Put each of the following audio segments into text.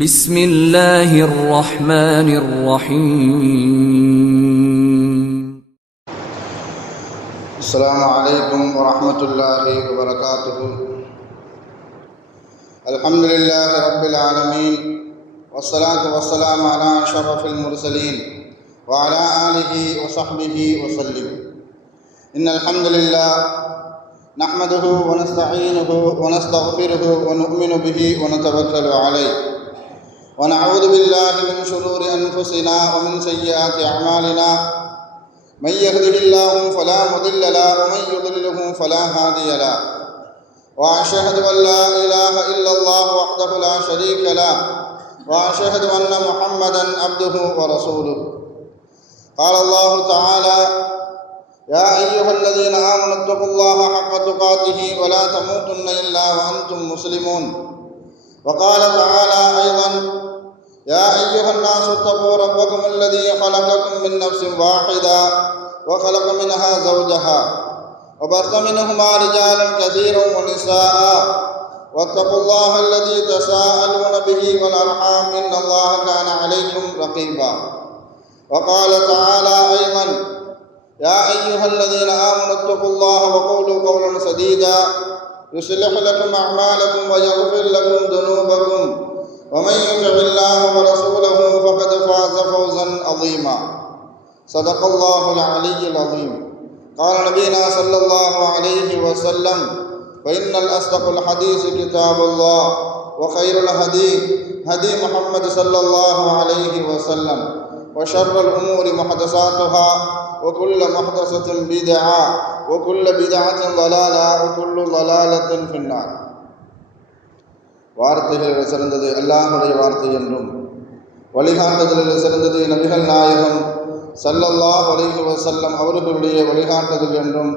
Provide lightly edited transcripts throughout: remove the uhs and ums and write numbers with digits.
بسم الله الرحمن الرحيم. السلام عليكم ورحمة الله وبركاته. الحمد لله رب العالمين، والصلاة والسلام على أشرف المرسلين وعلى آله وصحبه وسلم. إن الحمد لله نحمده ونستعينه ونستغفره ونؤمن به ونتوكل عليه، ونعوذ بالله من شرور أنفسنا ومن سيئات أعمالنا. من يهده الله فلا مضل له ومن يضلله فلا هادي له، وأشهد أن لا إله إلا الله وحده لا شريك له، وأشهد أن محمدا عبده ورسوله. قال الله تعالى: يا أيها الذين آمنوا اتقوا الله حق تقاته ولا تموتن إلا وأنتم مسلمون. وقال تعالى أيضا: يا أيها الناس اتقوا ربكم الذي خلقكم من نفس واحدة وخلق منها زوجها وبث منهما رجالا كثيرا ونساء، واتقوا الله الذي تساءلون به والأرحام إن الله كان عليكم رقيبا. وقال تعالى أيضا: يا أيها الذين آمنوا اتقوا الله وقولوا قولا سديدا يصلح لكم أعمالكم ويغفر لكم ذنوبكم، ومن يطع الله ورسوله فقد فاز فوزا عظيما. صدق الله العلي العظيم. قال نبينا صلى الله عليه وسلم: فإن الأصدق الحديث كتاب الله، وخير الهدي هدي محمد صلى الله عليه وسلم، وشر الأمور محدثاتها، وكل محدثة بدعة، وكل بدعة ضلالة، وكل ضلالة في النار. வார்த்தைகளில் சிறந்தது அல்லாஹ்வுடைய வார்த்தை என்றும், வழிகாட்டுதலில் சிறந்தது நபிகள் நாயகம் ஸல்லல்லாஹு அலைஹி வஸல்லம் அவர்களுடைய வழிகாட்டுதல் என்றும்,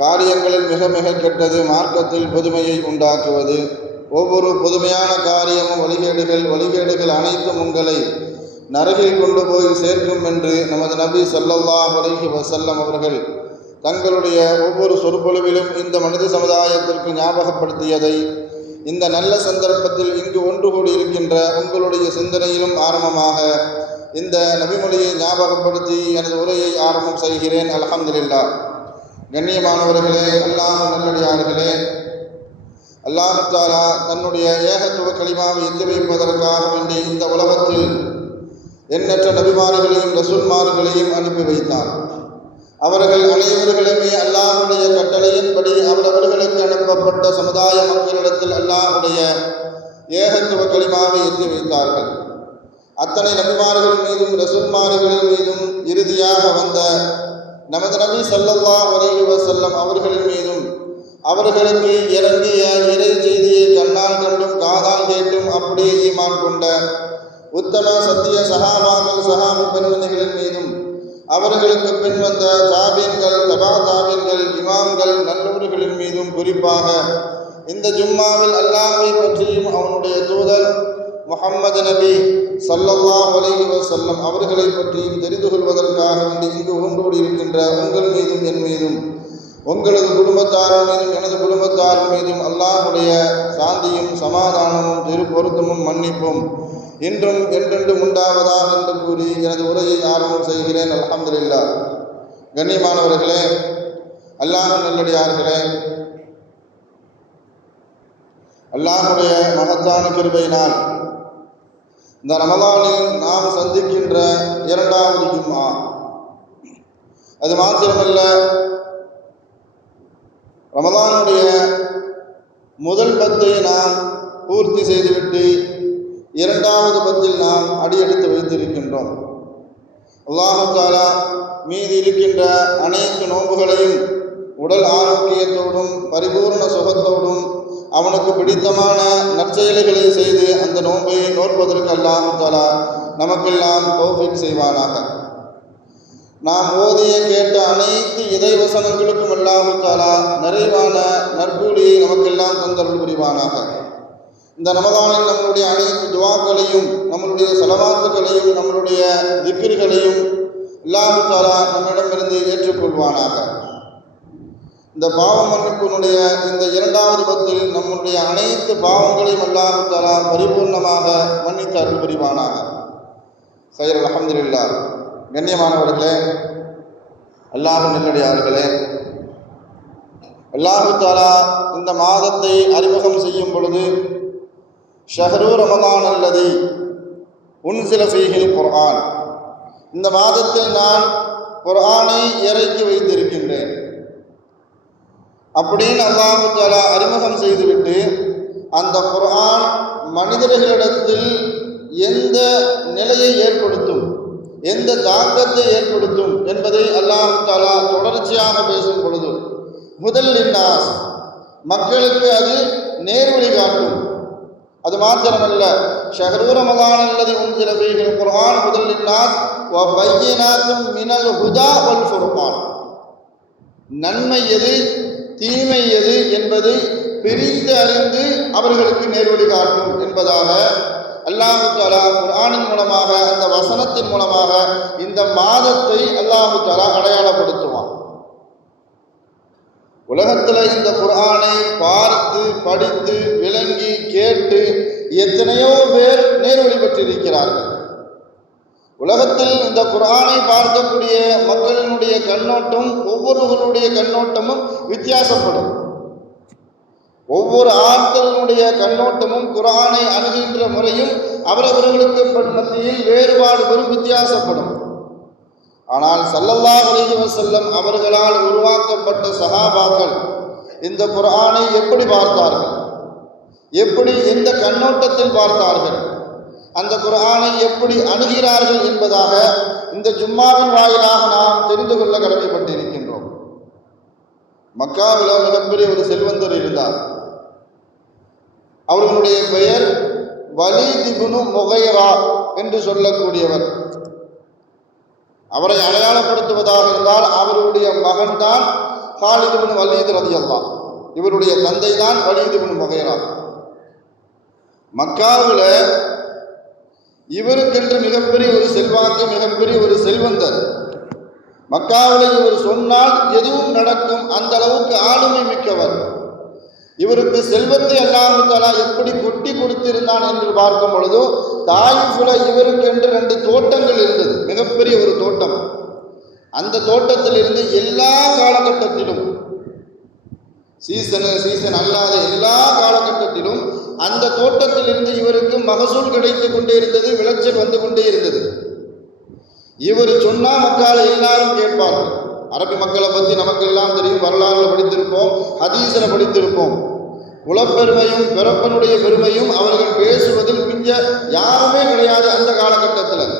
காரியங்களில் மிக மிக கெட்டது மார்க்கத்தில் புதுமையை உண்டாக்குவது, ஒவ்வொரு புதுமையான காரியமும் வழிகேடுகள் அனைத்தும் உங்களை நரகில் கொண்டு போய் சேர்க்கும் என்று நமது நபி ஸல்லல்லாஹு அலைஹி வஸல்லம் அவர்கள் தங்களுடைய ஒவ்வொரு சொற்பொழிவிலும் இந்த மனித சமுதாயத்திற்கு ஞாபகப்படுத்தியதை இந்த நல்ல சந்தர்ப்பத்தில் இங்கு ஒன்று கூடியிருக்கின்ற உங்களுடைய சிந்தனையிலும் ஆரம்பமாக இந்த நபிமொழியை ஞாபகப்படுத்தி எனது உரையை ஆரம்பம் செய்கிறேன். அல்ஹம்துலில்லாஹ். கண்ணியமானவர்களே, அல்லாஹ் நல்லடியார்களே, அல்லாஹ் தஆலா தன்னுடைய ஏகத்துவ கலிமாவை எத்தி வைப்பதற்காக வேண்டி இந்த உலகத்தில் எண்ணற்ற நபிமார்களையும் ரசூல்மார்களையும் அனுப்பி வைத்தார். அவர்கள் அனைவர்களுமே அல்லாஹ்வுடைய கட்டளையின்படி அவரவர்களுக்கு அனுப்பப்பட்ட சமுதாய மக்களிடத்தில் அல்லாஹ்வுடைய ஏகத்துவ கலிமாவை எத்தி வைத்தார்கள். அத்தனை நபிமார்கள் மீதும் ரசூல்மார்களின் மீதும் இறுதியாக வந்த நமது நபி ஸல்லல்லாஹு அலைஹி வஸல்லம் அவர்களின் மீதும் அவர்களுக்கு இறங்கிய இறை செய்தியை கண்ணால் கண்டும் காதால் கேட்டும் அப்படியே ஈமான் கொண்ட உத்தம சத்திய சஹாபாக்கள் சஹாபி பெருமணிகளின் மீதும் அவர்களுக்கு பின் வந்த தாபீன்கள் தபா தாபீன்கள் இமாம்கள் நல்லவர்களின் மீதும் குறிப்பாக இந்த ஜும்மாவில் அல்லாஹ்வை பற்றியும் அவனுடைய தூதர் முஹம்மது நபி ஸல்லல்லாஹு அலைஹி வஸல்லம் அவர்களை பற்றியும் தெரிந்து கொள்வதற்காக வேண்டி இங்கு ஒன்றோடு இருக்கின்ற உங்கள் மீதும் என் மீதும் உங்களது குடும்பத்தார் மீதும் எனது குடும்பத்தார் மீதும் அல்லாஹ்வுடைய சாந்தியும் சமாதானமும் திருப்பொருத்தமும் மன்னிப்பும் இன்றும் என்றென்றும் உண்டாவதாக என்று கூறி எனது உரையை ஆரம்பம் செய்கிறேன். அல்ஹம்துலில்லாஹ். கண்ணியமானவர்களே, அல்லாஹ் நல்லடியார்களே, அல்லாஹ்வுடைய மகத்தான கிருபையினால் இந்த ரமலானில் நாம் சந்திக்கின்ற இரண்டாவது ஜும்ஆ, அது மாத்திரமல்ல, ரமலானுடைய முதல் பத்தை நாம் பூர்த்தி செய்துவிட்டு இரண்டாவது பத்தில் நாம் அடியெடுத்து வைத்திருக்கின்றோம். அல்லாஹ் தஆலா மீதி இருக்கின்ற அனைத்து நோன்புகளையும் உடல் ஆரோக்கியத்தோடும் பரிபூர்ண சுகத்தோடும் அவனுக்கு பிடித்தமான நற்செயல்களை செய்து அந்த நோன்பை நோற்பதற்கு அல்லாஹ் தஆலா நமக்கெல்லாம் தௌஃபீக் செய்வானாக. நாம் ஓதிய கேட்ட அனைத்து இறை வசனங்களுக்கும் அல்லாஹ் தஆலா நிறைவான நற்கூலியை நமக்கெல்லாம் தந்தருள் புரிவானாக. இந்த ரமலானில் நம்மளுடைய அனைத்து துஆக்களையும் நம்மளுடைய ஸலவாத்துகளையும் நம்மளுடைய திக்ர்களையும் அல்லாஹ் தஆலா நம்மிடமிருந்து ஏற்றுக்கொள்வானாக. இந்த பாவ மன்னிப்பினுடைய இந்த இரண்டாவது பத்தில் நம்முடைய அனைத்து பாவங்களையும் அல்லாஹ் தஆலா பரிபூர்ணமாக மன்னித்து அருள் புரிவானாக. சைர் அல்ஹம்துலில்லாஹ். கண்ணியமானவர்களே, அல்லாஹ் நல்லடியார்களே, அல்லாஹ் தஆலா இந்த மாதத்தை அறிமுகம் செய்யும் பொழுது ஷஹ்ரு ரமலான் அல்லதி உன்சில ஃபீஹில் குர்ஆன், இந்த மாதத்தில் நான் குர்ஆனை இறக்கி வைத்திருக்கின்றேன் அப்படின்னு அல்லாஹ் தஆலா அறிமுகம் செய்துவிட்டு அந்த குர்ஆன் மனிதர்களிடத்தில் எந்த நிலையை ஏற்படுத்தும், எந்த தாக்கத்தை ஏற்படுத்தும் என்பதை அல்லாஹ் தஆலா தொடர்ச்சியாக பேசும் பொழுது முதலில் மக்களுக்கு அது நேர்வழி காட்டும். அது மாத்திரமல்ல, ஷஹ்ரு ரமலான் அல்லதி உன்சில ஃபீஹில் குர்ஆன் முதலில் வ பையினாத்தும் மினல் ஹுதா வல் ஃபுர்கான், நன்மை எது தீமை எது என்பதை பிரித்து அறிந்து அவர்களுக்கு நேர்வழி காட்டும் என்பதாக அல்லாஹ் தஆலா குர்ஆனின் மூலமாக, அந்த வசனத்தின் மூலமாக இந்த மாதத்தை அல்லாஹ் தஆலா அடையாளப்படுத்துவான். உலகத்தில் இந்த குர்ஆனை பார்த்து படித்து விளங்கி கேட்டு எத்தனையோ பேர் நேர்வழி பெற்றிருக்கிறார்கள். உலகத்தில் இந்த குர்ஆனை பார்க்கக்கூடிய மக்களினுடைய கண்ணோட்டம், ஒவ்வொருவருடைய கண்ணோட்டமும் வித்தியாசப்படும். ஒவ்வொரு ஆட்களினுடைய கண்ணோட்டமும் குர்ஆனை அணுகின்ற முறையும் அவரவர்களுக்கு மத்தியில் வேறுபாடு பெறும், வித்தியாசப்படும். ஆனால் ஸல்லல்லாஹு அலைஹி வஸல்லம் அவர்களால் உருவாக்கப்பட்ட சஹாபாக்கள் இந்த குர்ஆனை எப்படி பார்த்தார்கள், எப்படி எந்த கண்ணோட்டத்தில் பார்த்தார்கள், அந்த குர்ஆனை எப்படி அணுகிறார்கள் என்பதாக இந்த ஜும்மாவின் வாயிலாக நாம் தெரிந்து கொள்ள கடமைப்பட்டிருக்கின்றோம். மக்காவில் மிகப்பெரிய ஒரு செல்வந்தர் இருந்தார். அவர்களுடைய பெயர் வலீத் இப்னு முகைரா என்று சொல்லக்கூடியவர். அவரை அடையாளப்படுத்துவதாக இருந்தால் அவருடைய மகன் தான் காலித் இப்னு வலீத் ரலியல்லாஹு, இவருடைய தந்தை தான் வலீத் இப்னு முகைரா. மக்காவில் இவருக்கென்று மிகப்பெரிய ஒரு செல்வாக்கு, மிகப்பெரிய ஒரு செல்வந்தர். மக்காவில் இவர் சொன்னால் எதுவும் நடக்கும், அந்த அளவுக்கு ஆளுமை மிக்கவர். இவருக்கு செல்வத்தை அல்லாஹ் தஆலா எப்படி கொட்டி கொடுத்திருந்தான் என்று பார்க்கும் பொழுது, தாயிஃபில் இவருக்கு என்று 2 தோட்டங்கள் இருந்தது, மிகப்பெரிய ஒரு தோட்டம். அந்த தோட்டத்தில் இருந்து எல்லா காலகட்டத்திலும், சீசன் அல்லாத எல்லா காலகட்டத்திலும் அந்த தோட்டத்தில் இருந்து இவருக்கு மகசூல் கிடைத்து கொண்டே இருந்தது, விளைச்சல் வந்து கொண்டே இருந்தது. இவர் சொன்னா மக்கள் எல்லாரும் கேட்பார்கள். அரபி மக்களை பற்றி நமக்கு எல்லாம் தெரியும், வரலாறுல படித்திருப்போம், ஹதீஸில் படித்திருப்போம். குலப்பெருமையும் பிறப்பனுடைய பெருமையும் அவர்கள் பேசுவதில் மிஞ்ச யாருமே கிடையாது. அந்த காலகட்டத்தில்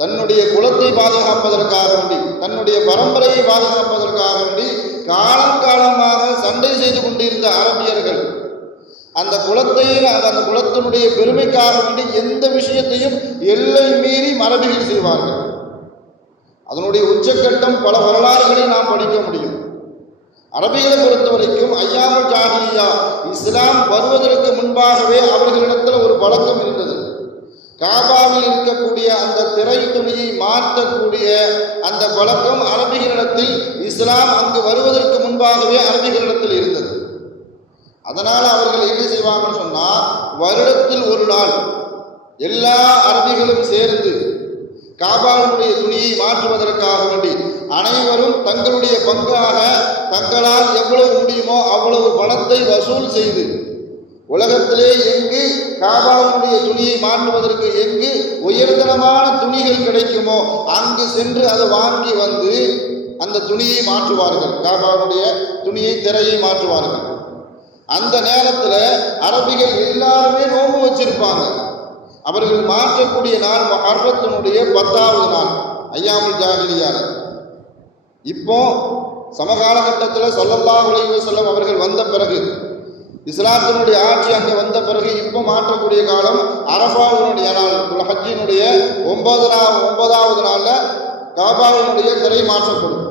தன்னுடைய குலத்தை பாதுகாப்பதற்காக வேண்டி, தன்னுடைய பரம்பரையை பாதுகாப்பதற்காக வேண்டி காலங்காலமாக சண்டை செய்து கொண்டிருந்த அரபியர்கள் அந்த குலத்தையும் அந்த குலத்தினுடைய பெருமைக்காக வேண்டி எந்த விஷயத்தையும் எல்லை மீறி அரபிகள் செய்வார்கள். அதனுடைய உச்சக்கட்டம் பல வரலாறுகளை நாம் படிக்க முடியும். அரபிகளை பொறுத்த வரைக்கும் ஐயாமுல் ஜாஹிலியா, இஸ்லாம் வருவதற்கு முன்பாகவே அவர்களிடத்தில் ஒரு பழக்கம் இருந்தது. காபாவில் இருக்கக்கூடிய அந்த திரை துணியை மாற்றக்கூடிய அந்த பழக்கம் அரபிகளிடத்தில், இஸ்லாம் அங்கு வருவதற்கு முன்பாகவே அரபிகளிடத்தில் இருந்தது. அதனால் அவர்கள் என்ன செய்வாங்கன்னு சொன்னால், வருடத்தில் ஒரு நாள் எல்லா அரபிகளும் சேர்ந்து காபாவுடைய துணியை மாற்றுவதற்காக வேண்டி அனைவரும் தங்களுடைய பங்காக தங்களால் எவ்வளவு முடியுமோ அவ்வளவு பணத்தை வசூல் செய்து, உலகத்திலே எங்கு காபாவுடைய துணியை மாற்றுவதற்கு எங்கு உயர்தரமான துணிகள் கிடைக்குமோ அங்கு சென்று அதை வாங்கி வந்து அந்த துணியை மாற்றுவார்கள். காபாவுடைய துணியை, திரையை மாற்றுவார்கள். அந்த நேரத்தில் அரபிகள் எல்லாருமே நோன்பு வச்சிருப்பாங்க. அவர்கள் மாற்றக்கூடிய நாள் முஹர்ரத்தினுடைய 10வது நாள், ஐயாமுல் ஜாஹிலியால. இப்போ சமகாலகட்டத்தில் ஸல்லல்லாஹு அலைஹி வஸல்லம் அவர்கள் வந்த பிறகு, இஸ்லாத்தினுடைய ஆட்சி அங்கே வந்த பிறகு இப்போ மாற்றக்கூடிய காலம் அரஃபாவுடைய நாள், ஹஜ்ஜினுடைய 9வது நாளில் காபாவினுடைய திரை மாற்றப்படும்.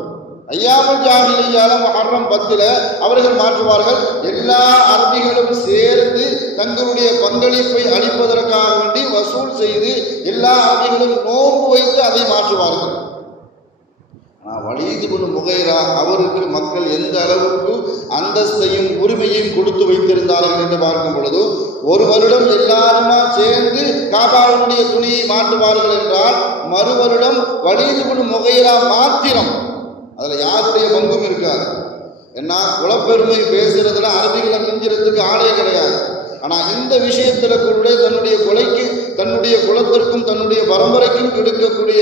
ஐயாமுல் ஜாஹிலியால முஹர்ரம் 10 அவர்கள் மாற்றுவார்கள். எல்லா அரபிகளும் சேர்ந்து தங்களுடைய பங்களிப்பை அளிப்பதற்காக வேண்டி வசூல் செய்து எல்லா அரபிகளும் நோன்பு வைத்து அதை மாற்றுவார்கள். வலீது இப்னு முகைரா அவருக்கு மக்கள் எந்த அளவுக்கு அந்தஸ்தையும் உரிமையும் கொடுத்து வைத்திருந்தார்கள் என்று பார்க்கும் பொழுது, ஒரு வருடம் எல்லாருமா சேர்ந்து காபாவுடைய துணியை மாற்றுவார்கள் என்றால், மறு வருடம் வலீது இப்னு முகைரா மாத்திரம், அதில் யாருடைய பங்கும் இருக்காது. ஏன்னா குலப்பெருமை பேசுறதுல அரபிகளை மிஞ்சிறதுக்கு ஆளே கிடையாது. ஆனால் இந்த விஷயத்தில் கூட தன்னுடைய கொலைக்கு, தன்னுடைய குலத்திற்கும் தன்னுடைய பரம்பரைக்கும் கிடைக்கக்கூடிய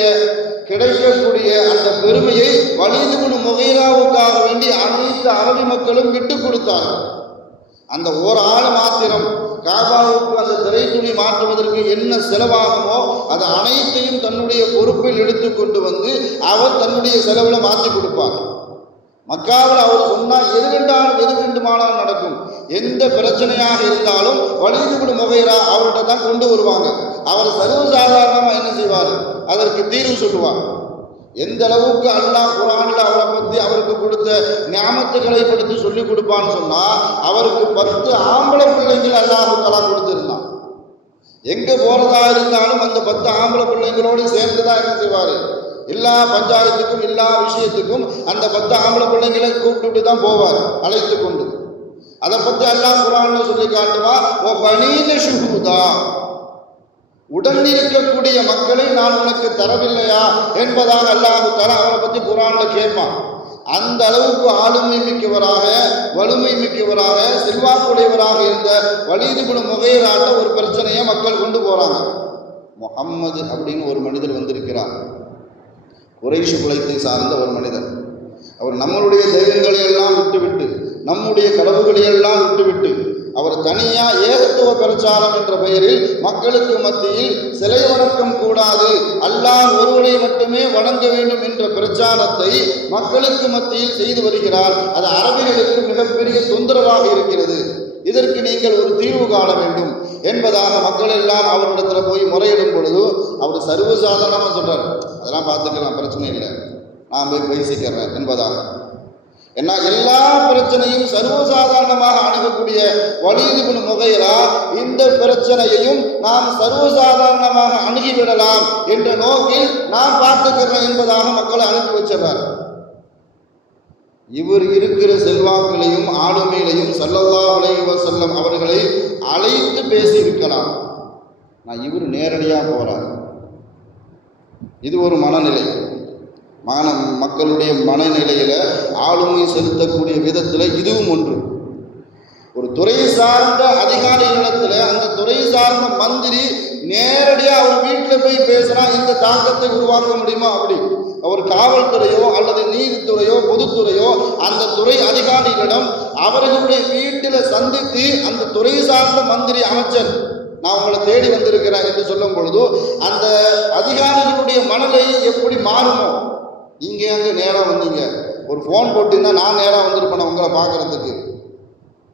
அந்த பெருமையை வலீது இப்னு முகைராவுக்காக வேண்டி அனைத்து அரபி மக்களும் விட்டு கொடுத்தார்கள். அந்த ஒரு ஆள் மாத்திரம் காபாவுக்கு அந்த திரை துணி மாற்றுவதற்கு என்ன செலவாகுமோ அது அனைத்தையும் தன்னுடைய பொறுப்பில் எடுத்து கொண்டு வந்து அவர் தன்னுடைய செலவில் மாற்றி கொடுப்பார். மக்காவில் அவர் சொன்னால் எது வேண்டுமானாலும் நடக்கும். எந்த பிரச்சனையாக இருந்தாலும் வலீது இப்னு முகைரா அவர்கிட்ட தான் கொண்டு வருவாங்க. அவர் சர்வசாதாரணமாக என்ன செய்வார், அதற்கு தீர்வு சொல்லுவார். எந்த அளவுக்கு அல்லாஹ் குர்ஆனில் அவரை பற்றி அவருக்கு கொடுத்த நியாமத்துகளை பற்றி சொல்லிக் கொடுப்பான்னு சொன்னால், அவருக்கு 10 ஆம்பளை பிள்ளைங்கள் அல்லாஹ் தஆலா கொடுத்துருந்தான். எங்கே போகிறதா இருந்தாலும் அந்த 10 ஆம்பளை பிள்ளைங்களோடு சேர்ந்து தான் என்ன செய்வார், எல்லா பஞ்சாயத்துக்கும் எல்லா விஷயத்துக்கும் அந்த 10 ஆம்பளை பிள்ளைங்களை கூப்பிட்டு தான் போவார், அழைத்து கொண்டு. அதை பற்றி அல்லாஹ் குர்ஆனில் சொல்லி காட்டுவார், ஓ பனீன ஷுஹூதா, உடன் இருக்கக்கூடிய மக்களை நான் உனக்கு தரவில்லையா என்பதாக அல்லாஹ் தஆலா அவரை பற்றி குர்ஆனில் கேட்பான். அந்த அளவுக்கு ஆளுமை மிக்கவராக, வலிமை மிக்கவராக, செல்வாக்குடையவராக இருந்த வலீது இப்னு முகைராட்ட ஒரு பிரச்சனையை மக்கள் கொண்டு போகிறாங்க. முஹம்மது அப்படின்னு ஒரு மனிதர் வந்திருக்கிறார், குறைஷ் குலத்தை சார்ந்த ஒரு மனிதர். அவர் நம்மளுடைய தெய்வங்களை எல்லாம் விட்டுவிட்டு, நம்முடைய கடவுள்களை எல்லாம் விட்டுவிட்டு, அவர் தனியாக ஏகத்துவ பிரச்சாரம் என்ற பெயரில் மக்களுக்கு மத்தியில் சிலை வணக்கம் கூடாது, அல்லாஹ் ஒருவரை மட்டுமே வணங்க வேண்டும் என்ற பிரச்சாரத்தை மக்களுக்கு மத்தியில் செய்து வருகிறார். அது அரபிகளுக்கு மிகப்பெரிய தொந்தரவாக இருக்கிறது. இதற்கு நீங்கள் ஒரு தீர்வு காண வேண்டும் என்பதாக மக்கள் எல்லாம் அவரிடத்தில் போய் முறையிடும் பொழுது அவர் சர்வசாதாரணமாக சொல்கிறார், அதெல்லாம் பார்த்துக்கலாம், பிரச்சனை இல்லை, நான் போய் பேசிக்கிறேன் என்பதாக. ஏன்னா எல்லா பிரச்சனையும் சர்வசாதாரணமாக அணுகக்கூடிய வலீது இப்னு முகைரா இந்த பிரச்சனையையும் நாம் சர்வசாதாரணமாக அணுகிவிடலாம் என்ற நோக்கில் நான் பார்த்துக்கிறேன் என்பதாக மக்களை அனுப்பி வச்சிடறார். இவர் இருக்கிற செல்வாக்கிலையும் ஆளுமையிலையும் ஸல்லல்லாஹு அலைஹி வஸல்லம் அவர்களை அழைத்து பேசியிருக்கலாம். நான் இவர் நேரடியாக போகிறார். இது ஒரு மனநிலை. மக்களுடைய மனநிலையில் ஆளுமை செலுத்தக்கூடிய விதத்தில் இதுவும் ஒன்று. ஒரு துறை சார்ந்த அதிகாரிகளிடத்தில் அந்த துறை சார்ந்த மந்திரி நேரடியாக அவர் வீட்டில் போய் பேசுனா இந்த தாக்கத்தை உருவாக்க முடியுமா? அப்படி அவர் காவல்துறையோ அல்லது நீதித்துறையோ பொதுத்துறையோ அந்த துறை அதிகாரிகளிடம் அவர்களுடைய வீட்டில் சந்தித்து அந்த துறை சார்ந்த மந்திரி அமைச்சர் நான் உங்களை தேடி வந்திருக்கிறேன் என்று சொல்லும் பொழுது அந்த அதிகாரிகளுடைய மனநிலை எப்படி மாறுமோ? நீங்கள் அங்கே நேராக வந்தீங்க, ஒரு ஃபோன் போட்டுன்னா நான் நேராக வந்திருப்பேன் உங்களை பார்க்கறதுக்கு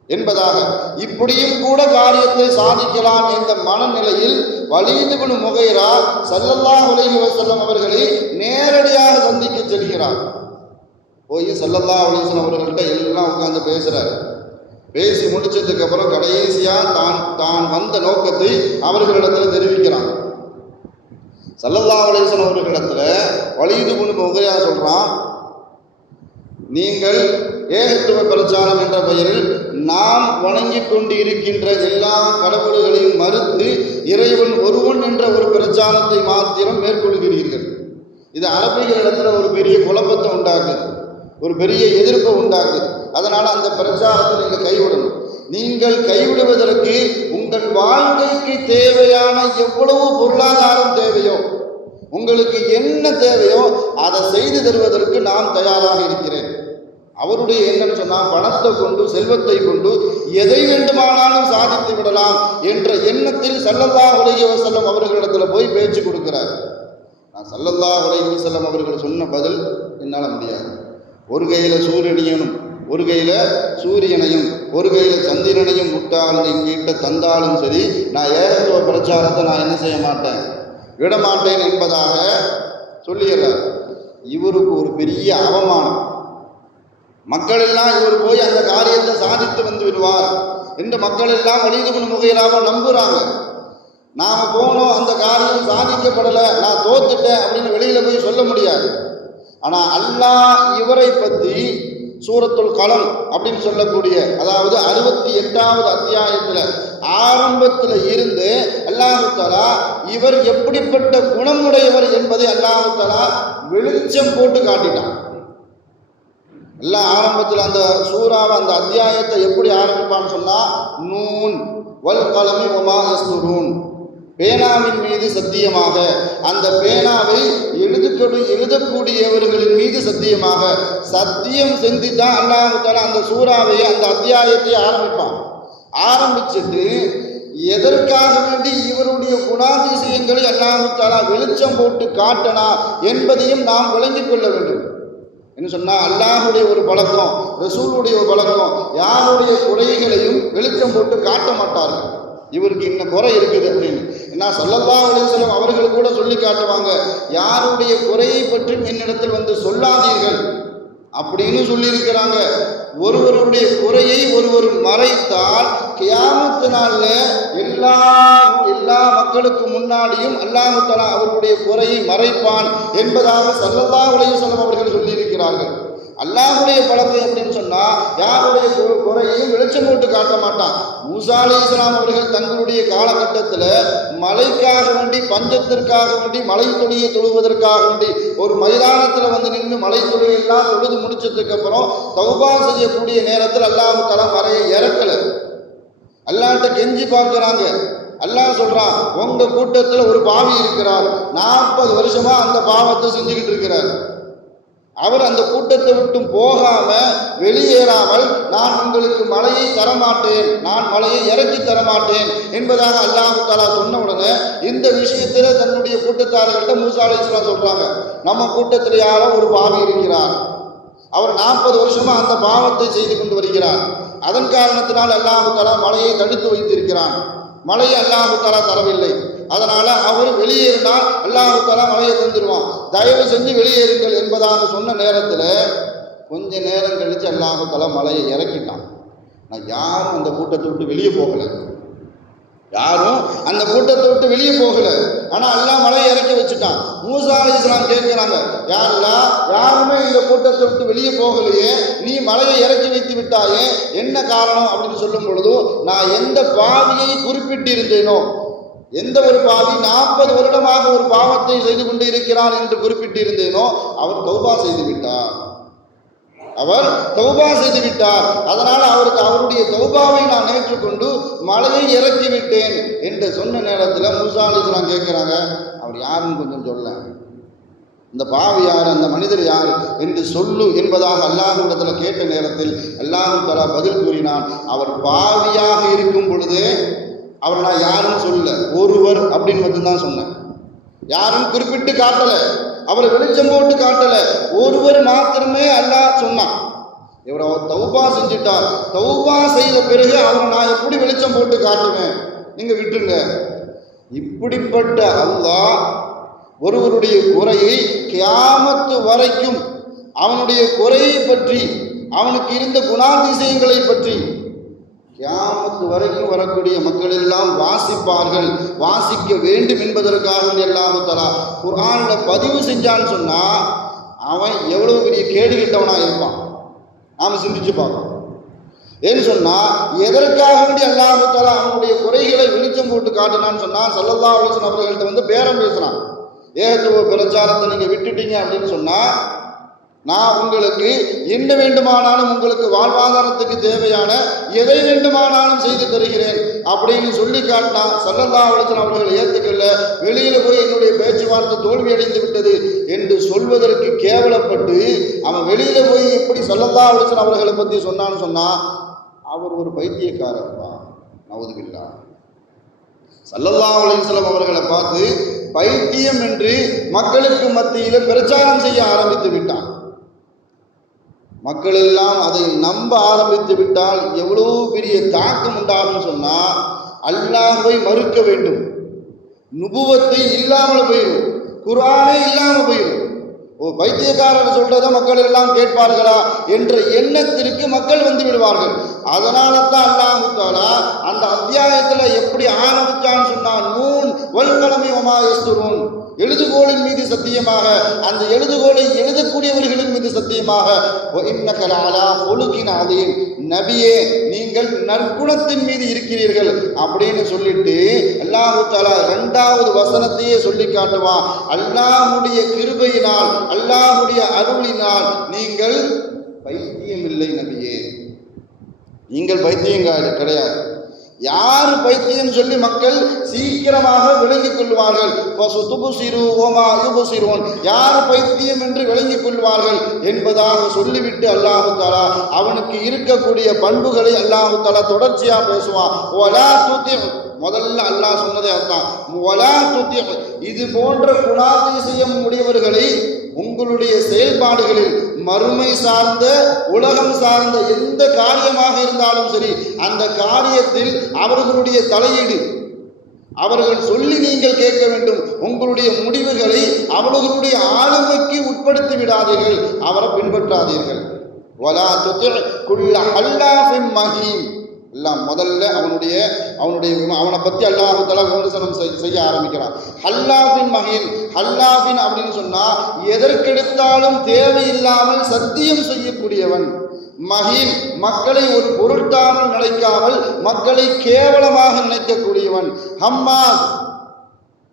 என்பதாக இப்படியும் கூட காரியத்தை சாதிக்கலாம் என்ற மனநிலையில் வலீது இப்னு முகைரா ஸல்லல்லாஹு அலைஹி வஸல்லம் அவர்களை நேரடியாக சந்திக்க செல்கிறார். போய் ஸல்லல்லாஹு அலைஹி வஸல்லம் அவர்கள்ட்ட எல்லாம் உட்கார்ந்து பேசுகிறார். பேசி முடிச்சதுக்கு அப்புறம் கடைசியாக தான் வந்த நோக்கத்தை அவர்களிடத்தில் தெரிவிக்கிறான். ஸல்லல்லாஹு அலைஹி வஸல்லம் அவர்களிடத்தில் வலீது இப்னு முகைரா சொல்கிறான், நீங்கள் ஏகத்துவ பிரச்சாரம் என்ற பெயரில் நாம் வணங்கி கொண்டு இருக்கின்ற எல்லா கடவுள்களையும் மறுத்து இறைவன் ஒருவன் என்ற ஒரு பிரச்சாரத்தை மாத்திரம் மேற்கொள்கிறீர்கள். இது அரபிகளிடத்தில் ஒரு பெரிய குழப்பத்தை உண்டாக்குது, ஒரு பெரிய எதிர்ப்பை உண்டாக்குது. அதனால் அந்த பிரச்சாரத்தை நீங்கள் கைவிடணும். நீங்கள் கைவிடுவதற்கு உங்கள் வாழ்க்கைக்கு தேவையான எவ்வளவு பொருளாதாரம் தேவையோ, உங்களுக்கு என்ன தேவையோ அதை செய்து தருவதற்கு நான் தயாராக இருக்கிறேன். அவருடைய என்னன்னு சொன்னால் பணத்தை கொண்டு செல்வத்தை கொண்டு எதை வேண்டுமானாலும் சாதித்து விடலாம் என்ற எண்ணத்தில் ஸல்லல்லாஹு அலைஹி வஸல்லம் அவர்களிடத்தில் போய் பேச்சு கொடுக்கிறார். நான் ஸல்லல்லாஹு அலைஹி வஸல்லம் அவர்கள் சொன்ன பதில் என்னால் முடியாது. ஒரு கையில் சூரியனையும் ஒரு கையில் சூரியனையும் ஒரு கையில் சந்திரனையும் விட்டாலும் எங்கிட்ட தந்தாலும் சரி, நான் ஏகத்துவ பிரச்சாரத்தை நான் என்ன செய்ய மாட்டேன், விடமாட்டேன் என்பதாக சொல்லுகிறார். இவருக்கு ஒரு பெரிய அவமானம். மக்கள் எல்லாம் இவர் போய் அந்த காரியத்தை சாதித்து வந்து விடுவார் என்று மக்கள் எல்லாம் வலீது இப்னு முகைராவை நம்புகிறாங்க. நாம் போனோம், அந்த காரியம் சாதிக்கப்படலை, நான் தோத்துட்டேன் அப்படின்னு வெளியில் போய் சொல்ல முடியாது. ஆனால் அல்லாஹ் இவரை பற்றி சூரத்துல் கலம் அப்படின்னு சொல்லக்கூடிய, அதாவது 68வது அத்தியாயத்தில் ஆரம்பத்தில் இருந்து அல்லாஹு தஆலா இவர் எப்படிப்பட்ட குணமுடையவர் என்பதை அல்லாஹு தஆலா வெளிச்சம் போட்டு காட்டிட்டான். எல்லாம் ஆரம்பத்தில் அந்த சூறாவை, அந்த அத்தியாயத்தை எப்படி ஆரம்பிப்பான்னு சொன்னால், நூன் வல் கலமி வமா யஸ்துரூன், பேனாவின் மீது சத்தியமாக, அந்த பேனாவை எழுதக்கூடியவர்களின் மீது சத்தியமாக, சத்தியம் செஞ்சு தான் அல்லாஹ் தஆலா அந்த சூறாவை, அந்த அத்தியாயத்தை ஆரம்பிப்பான். ஆரம்பிச்சுட்டு எதற்காக வேண்டி இவருடைய குணாதிசயங்களை அல்லாஹ் தஆலா வெளிச்சம் போட்டு காட்டனா என்பதையும் நாம் விளங்கிக் கொள்ள வேண்டும். என்ன சொன்னால், அல்லாஹுடைய ஒரு பழக்கம், ரசூலுடைய ஒரு பழக்கம், யாருடைய குறைகளையும் வெளிச்சம் போட்டு காட்ட மாட்டார்கள். இவருக்கு இன்ன குறை இருக்குது அப்படின்னு என்ன ஸல்லல்லாஹு அலைஹி வஸல்லம் அவர்கள் கூட சொல்லி காட்டுவாங்க, யாருடைய குறையை பற்றி என்னிடத்தில் வந்து சொல்லாதீர்கள் அப்படின்னு சொல்லியிருக்கிறாங்க. ஒருவருடைய குறையை ஒருவர் மறைத்தால் கியாமத் நாள்ல எல்லா மக்களுக்கு முன்னாடியும் அல்லாஹ் தஆலா அவருடைய குறையை மறைப்பான் என்பதாக ஸல்லல்லாஹு அலைஹி வஸல்லம் அவர்கள் சொல்லியிருக்கிறார்கள். அல்லாஹுடைய பழக்கம் எப்படின்னு சொன்னா, யாருடைய குறையையும் வெளிச்சம் போட்டு காட்ட மாட்டான். மூசா அலைஹிஸ்ஸலாம் அவர்கள் தங்களுடைய காலகட்டத்தில் மழைக்காக வேண்டி, பஞ்சத்திற்காக வேண்டி, மழை துளியை தொழுவதற்காக வேண்டி ஒரு மைதானத்தில் வந்து நின்று மழை துளியெல்லாம் தொழுது முடிச்சதுக்கு அப்புறம் தௌபா செய்யக்கூடிய நேரத்தில் அல்லாஹ் தஆலா மழையை இறக்கல. அல்லாஹ்ட்ட கெஞ்சி பார்க்கிறாங்க. அல்லாஹ் சொல்றான், உங்க கூட்டத்தில் ஒரு பாவி இருக்கிறார், 40 வருஷமா அந்த பாவத்தை செஞ்சுக்கிட்டு இருக்கிறார். அவர் அந்த கூட்டத்தை விட்டும் போகாம வெளியேறாமல், நான் உங்களுக்கு மழையை தரமாட்டேன், நான் மழையை இறக்கி தரமாட்டேன் என்பதாக அல்லாஹ் தஆலா சொன்ன உடனே இந்த விஷயத்தில் தன்னுடைய கூட்டத்தார்கள்ட்ட மூசா அலைஹிஸ்ஸலாம் சொல்றாங்க, நம்ம கூட்டத்தில் யாரோ ஒரு பாவி இருக்கிறார், அவர் 40 வருஷமா அந்த பாவத்தை செய்து கொண்டு வருகிறார். அதன் காரணத்தினால் அல்லாஹ் தஆலா மழையை தடுத்து வைத்திருக்கிறான். மழையை அல்லாஹ் தஆலா தரவில்லை. அதனால அவர் வெளியேறினால் அல்லாஹ் தஆலா மழையை தந்துடுவான், தயவு செஞ்சு வெளியேறுங்கள் என்பதாக சொன்ன நேரத்தில் கொஞ்ச நேரம் கழித்து அல்லாஹ் தஆலா மழையை இறக்கிட்டான். நான் யாரும் அந்த கூட்டத்தை விட்டு வெளியே போகலை, யாரும் அந்த கூட்டத்தை விட்டு வெளியே போகலை. ஆனால் அல்லாஹ் மழையை இறக்கி வச்சுட்டான். மூசா அலைஹிஸ்ஸலாம் கேட்குறாங்க, யா அல்லாஹ், யாருமே இந்த கூட்டத்தை விட்டு வெளியே போகலையே, நீ மழையை இறக்கி வைத்து விட்டாயே, என்ன காரணம் அப்படின்னு சொல்லும் பொழுது, நான் எந்த பாவியை குறிப்பிட்டிருந்தேனோ, எந்த ஒரு பாவி 40 வருடமாக ஒரு பாவத்தை செய்து கொண்டு இருக்கிறான் என்று குறிப்பிட்டிருந்தேனோ அவர் தௌபா செய்து விட்டார், அவர் தௌபா செய்து விட்டார். அதனால் அவருக்கு அவருடைய தௌபாவை நான் ஏற்றுக்கொண்டு மழையை இறக்கி விட்டேன் என்று சொன்ன நேரத்தில் மூசா அலைஹிஸ்ஸலாம் கேட்குறாங்க, அவர் யாருன்னு கொஞ்சம் சொல்ல, இந்த பாவி யார், அந்த மனிதர் யார் என்று சொல்லு என்பதாக அல்லாஹ்விடத்தில் கேட்ட நேரத்தில் அல்லாஹ் தஆலா பதில் கூறினான், அவர் பாவியாக இருக்கும் பொழுதே அவர் நான் யாருன்னு சொல்லல, ஒருவர் அப்படின்னு மட்டும்தான் சொன்னேன். யாரும் குறிப்பிட்டு காட்டல, அவரை வெளிச்சம் போட்டு காட்டல, ஒருவர் மாத்திரமே அல்லாஹ் சொன்னான். இவர் அவர் தௌபா செஞ்சுட்டார், தௌபா செய்த பிறகு அவரை நான் எப்படி வெளிச்சம் போட்டு காட்டுவேன், நீங்க விட்டுருங்க. இப்படிப்பட்ட அல்லாஹ் ஒருவருடைய குறையை கியாமத்து வரைக்கும், அவனுடைய குறையை பற்றி, அவனுக்கு இருந்த குணாதிசயங்களை பற்றி கியாமத்து வரைக்கும் வரக்கூடிய மக்கள் எல்லாம் வாசிப்பார்கள், வாசிக்க வேண்டும் என்பதற்காக அல்லாஹ் தஆலா குர்ஆனில் பதிவு செஞ்சான்னு சொன்னால் அவன் எவ்வளவு பெரிய கேடு கெட்டவனாக இருப்பான் நாம் சிந்திச்சு பார்க்கணும். ஏன்னு சொன்னால், எதற்காக வேண்டி அல்லாஹ் தஆலா அவனுடைய குறைகளை வெளிச்சம் போட்டு காட்டினான்னு சொன்னால், ஸல்லல்லாஹு அலைஹி வஸல்லம் அவர்கள்ட்ட வந்து பேரம் பேசுகிறான். ஏகத்துவ பிரச்சாரத்தை நீங்கள் விட்டுட்டீங்க அப்படின்னு சொன்னால், நான் உங்களுக்கு என்ன வேண்டுமானாலும், உங்களுக்கு வாழ்வாதாரத்துக்கு தேவையான எதை வேண்டுமானாலும் செய்து தருகிறேன் அப்படின்னு சொல்லி காட்டினா ஸல்லல்லாஹு அலைஹி வஸல்லம் அவர்கள் ஏற்றுக்கொள்ள, வெளியில் போய் என்னுடைய பேச்சுவார்த்தை தோல்வி அடைந்து விட்டது என்று சொல்வதற்கு கேவலப்பட்டு அவன் வெளியில் போய் இப்படி ஸல்லல்லாஹு அலைஹி வஸல்லம் அவர்களை பற்றி சொன்னான்னு சொன்னால் அவர் ஒரு பைத்தியக்காரர் தான். நவுதுபில்லாஹ். ஸல்லல்லாஹு அலைஹி வஸல்லம் அவர்களை பார்த்து பைத்தியம் என்று மக்களுக்கு மத்தியில் பிரச்சாரம் செய்ய ஆரம்பித்து விட்டான். மக்கள் எல்லாம் அதை நம்ப ஆரம்பித்து விட்டால் எவ்வளோ பெரிய தாக்கம் உண்டாகும் சொன்னால், அல்லாஹ்வை மறுக்க வேண்டும், நுபுவத்தை இல்லாமல் போயிடும், குர்ஆனே இல்லாமல் போயிடும். ஓ, பைத்தியக்காரர் சொல்றதை மக்கள் எல்லாம் கேட்பார்களா என்ற எண்ணத்திற்கு மக்கள் வந்து விடுவார்கள். அதனால தான் அல்லாஹ் தஆலா அந்த அத்தியாயத்தில் எப்படி ஆரம்பிச்சான்னு சொன்னால், நூன் வல் கலமி வமா யஸ்துரூன், எழுதுகோளின் மீது சத்தியமாக, அந்த எழுதுகோலை எழுதக்கூடியவர்களின் மீது சத்தியமாக, வ இன்னக லஅலா ஹுலுகின் அதீம், நபியே நீங்கள் நற்குணத்தின் மீது இருக்கிறீர்கள் அப்படின்னு சொல்லிட்டு அல்லாஹ் தஆலா இரண்டாவது வசனத்தையே சொல்லி காட்டுவான். அல்லாஹ்வுடைய கிருபையினால், அல்லாஹ்வுடைய அருளினால் நீங்கள் பைத்தியம் இல்லை நபியே, நீங்கள் பைத்தியம் கிடையாது. யார் பைத்தியம் சொல்லி மக்கள் சீக்கிரமாக விளங்கிக் கொள்வார்கள். யார் பைத்தியம் என்று விளங்கிக் கொள்வார்கள் என்பதாக சொல்லிவிட்டு அல்லாஹு தஆலா அவனுக்கு இருக்கக்கூடிய பண்புகளை அல்லாஹு தஆலா தொடர்ச்சியா பேசுவான். முதல்ல அல்லாஹ் சொன்னதே அதுதான், இது போன்ற குணாதிசயம் உடையவர்களை உங்களுடைய செயல்பாடுகளில் மறுமை சார்ந்த உலகம் சார்ந்த எந்த காரியமாக இருந்தாலும் சரி, அந்த காரியத்தில் அவர்களுடைய தலையீடு, அவர்கள் சொல்லி நீங்கள் கேட்க வேண்டும். உங்களுடைய முடிவுகளை அவர்களுடைய ஆளுமைக்கு உட்படுத்தி விடாதீர்கள், அவரை பின்பற்றாதீர்கள். வலா துதி குல்ல ஹல்லாஃபின் மஹீன், எல்லாம் முதல்ல அவனை பற்றி அல்லாஹ் தஆலா விமர்சனம் செய்ய ஆரம்பிக்கிறான். ஹல்லாஃபின் மஹீன், ஹல்லாஃபின் அப்படின்னு சொன்னா எதற்கெடுத்தாலும் தேவையில்லாமல் சத்தியம் செய்யக்கூடியவன். மஹீன், மக்களை ஒரு பொருட்டாமல் நினைக்காமல் மக்களை கேவலமாக நினைக்கக்கூடியவன். ஹம்மாஸ்,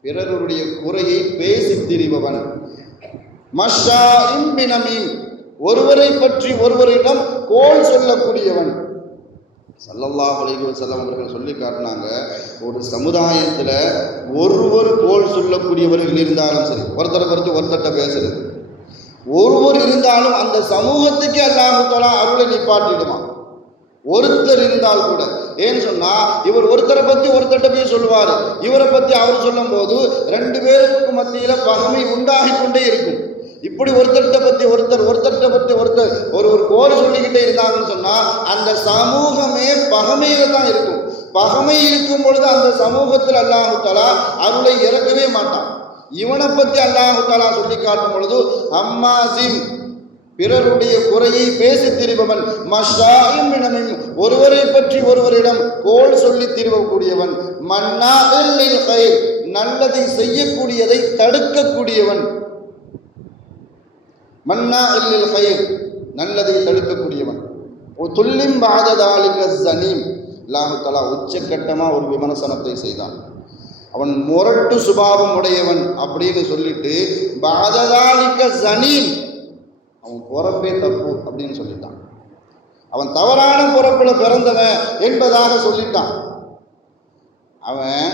பிறருடைய குறையை பேசி திரிபவன். மஷாஇன் பினமீம், ஒருவரை பற்றி ஒருவரிடம் கோல் சொல்லக்கூடியவன். ஸல்லல்லாஹு அலைஹி வஸல்லம் அவர்கள் சொல்லி காட்டினாங்க, ஒரு சமுதாயத்தில் ஒருவர் கோல் சொல்லக்கூடியவர்கள் இருந்தாலும் சரி, ஒருத்தரை பற்றி ஒருத்தட்ட பேசுறது ஒருவர் இருந்தாலும் அந்த சமூகத்துக்கு அல்லாஹ் தஆலா அருளை நிப்பாட்டிடுவான். ஒருத்தர் இருந்தால் கூட, ஏன்னு சொன்னா இவர் ஒருத்தரை பற்றி ஒருத்தட்ட போய் சொல்லுவார், இவரை பற்றி அவர் சொல்லும் போது ரெண்டு பேருக்கு மத்தியில பகைமை உண்டாகி கொண்டே இருக்கும். இப்படி ஒருத்தர்கிட்ட பற்றி ஒருத்தர் ஒரு கோல் சொல்லிக்கிட்டே இருந்தாங்கன்னு சொன்னா அந்த சமூகமே பகைமையில தான் இருக்கும். பகைமை இருக்கும் பொழுது அந்த சமூகத்தில் அல்லாஹ் தஆலா அருளை இறக்கவே மாட்டான். இவனை பற்றி அல்லாஹ் தஆலா சொல்லி காட்டும் பொழுது அம்மாசின், பிறருடைய குறையை பேசி திரிபவன். மஷாஇன் பினமீம், ஒருவரை பற்றி ஒருவரிடம் கோல் சொல்லி திரிவக்கூடியவன். மன்னாஇல் லில் கைர், நல்லதை செய்யக்கூடியதை தடுக்கக்கூடியவன். மன்னாஇல் லில் கைர், நல்லதை தடுக்கக்கூடியவன். துல்லிம் பஅத தாலிக ஸனீம், அல்லாஹ் தஆலா உச்சக்கட்டமாக ஒரு விமர்சனத்தை செய்தான். அவன் முரட்டு சுபாவம் உடையவன் அப்படின்னு சொல்லிட்டு பஅத தாலிக ஸனீம், அவன் பிறப்பே தப்பு அப்படின்னு சொல்லிட்டான். அவன் தவறான பிறப்பில் பிறந்தவன் என்பதாக சொல்லிட்டான். அவன்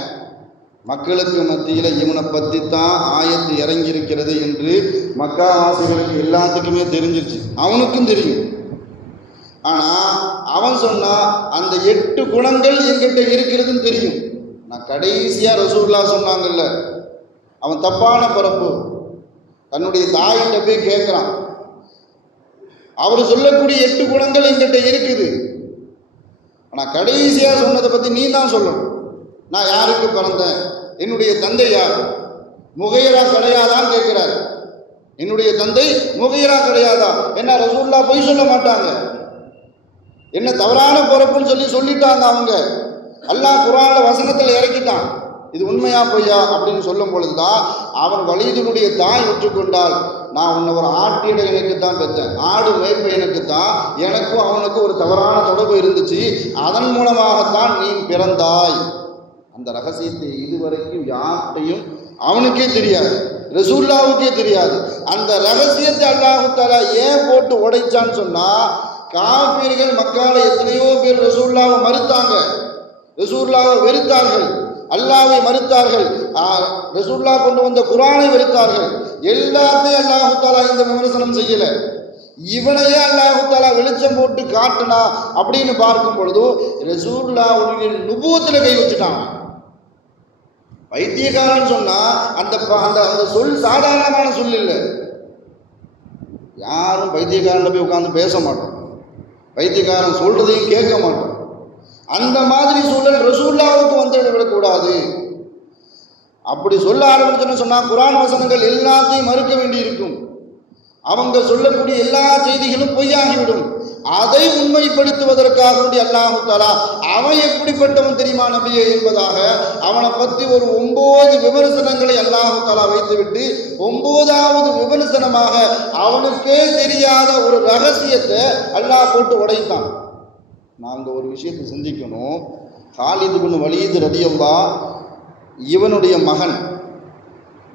மக்களுக்கு மத்தியில் இவனை பற்றி தான் ஆயத்து இறங்கி இருக்கிறது என்று மக்காவாசிகளுக்கு எல்லாத்துக்குமே தெரிஞ்சிருச்சு, அவனுக்கும் தெரியும். ஆனால் அவன் சொன்னா அந்த 8 குணங்கள் என்கிட்ட இருக்கிறதுன்னு தெரியும். நான் கடைசியாக ரசூலுல்லாஹ் சொன்னாங்கல்ல, அவன் தப்பான பிறப்பு, தன்னுடைய தாயிட்ட போய் கேட்குறான், அவர் சொல்லக்கூடிய 8 குணங்கள் என்கிட்ட இருக்குது, ஆனால் கடைசியாக சொன்னதை பற்றி நீ தான் சொல்லணும். நான் யாருக்கு பிறந்தேன், என்னுடைய தந்தை யார், முகையரா கிடையாதான்னு கேட்கிறார். என்னுடைய தந்தை முகையரா கிடையாதா? என்ன ரசூலுல்லாஹ் பொய் சொல்ல மாட்டாங்க, என்ன தவறான பிறப்புன்னு சொல்லிட்டாங்க அவங்க. அல்லாஹ் குர்ஆன்ல வசனத்தில் இறக்கிட்டான், இது உண்மையா பொய்யா அப்படின்னு சொல்லும் பொழுதுதான் அவன் வலீதுனுடைய தாய் ஒற்றுக்கொண்டால், நான் உன்னை ஒரு ஆட்டிட எனக்கு தான் பெற்றேன், ஆடு மேய்ப்ப எனக்கு தான், எனக்கும் அவனுக்கும் ஒரு தவறான தொடர்பு இருந்துச்சு, அதன் மூலமாகத்தான் நீ பிறந்தாய். அந்த ரகசியத்தை இதுவரைக்கும் யார்கிட்டையும் அவனுக்கே தெரியாது, ரசூலுல்லாஹ்வுக்கே தெரியாது. அந்த ரகசியத்தை அல்லாஹ் தஆலா ஏன் போட்டு உடைச்சான்னு சொன்னா, காஃபிர்கள் மக்கால எத்தனையோ பேர் ரசூலுல்லாஹ்வை மறுத்தாங்க, ரசூலுல்லாஹ்வை வெறுத்தார்கள், அல்லாஹ்வை மறுத்தார்கள், ரசூலுல்லாஹ் கொண்டு வந்த குர்ஆனை வெறுத்தார்கள். எல்லாத்தையும் அல்லாஹ் தஆலா இந்த விமர்சனம் செய்யல. இவனையே அல்லாஹ் தஆலா வெளிச்சம் போட்டு காட்டுனா அப்படின்னு பார்க்கும் பொழுது ரசூலுல்லாஹ்வுடைய நுபுவத்தில் கை வச்சுட்டான். பைத்தியக்காரன் சொன்னா அந்த சொல் சாதாரணமான சொல் இல்லை. யாரும் பைத்தியக்காரன் போய் உட்கார்ந்து பேச மாட்டோம், பைத்தியக்காரன் சொல்றதையும் கேட்க மாட்டோம். அந்த மாதிரி சூழல் ரசூலுல்லாஹ்வுக்கு வந்து விடக்கூடாது. அப்படி சொல்ல ஆரம்பிச்சுன்னு சொன்னா குர்ஆன் வசனங்கள் எல்லாத்தையும் மறுக்க வேண்டி இருக்கும். அவங்க சொல்லக்கூடிய எல்லா செய்திகளும் பொய்யாகிவிடும். அதை உண்மைப்படுத்துவதற்காக அல்லாஹ் தஆலா அவன் எப்படிப்பட்டவன் தெரியுமா நபியே என்பதாக அவனை பற்றி ஒரு 9 விமர்சனங்களை அல்லாஹ் தஆலா வைத்துவிட்டு 9வது விமர்சனமாக அவனுக்கே தெரியாத ஒரு ரகசியத்தை அல்லாஹ் போட்டு உடைத்தான். நாங்கள் ஒரு விஷயத்தை சிந்திக்கணும். காலித் இப்னு வலீத் ரலியல்லாஹ் இவனுடைய மகன்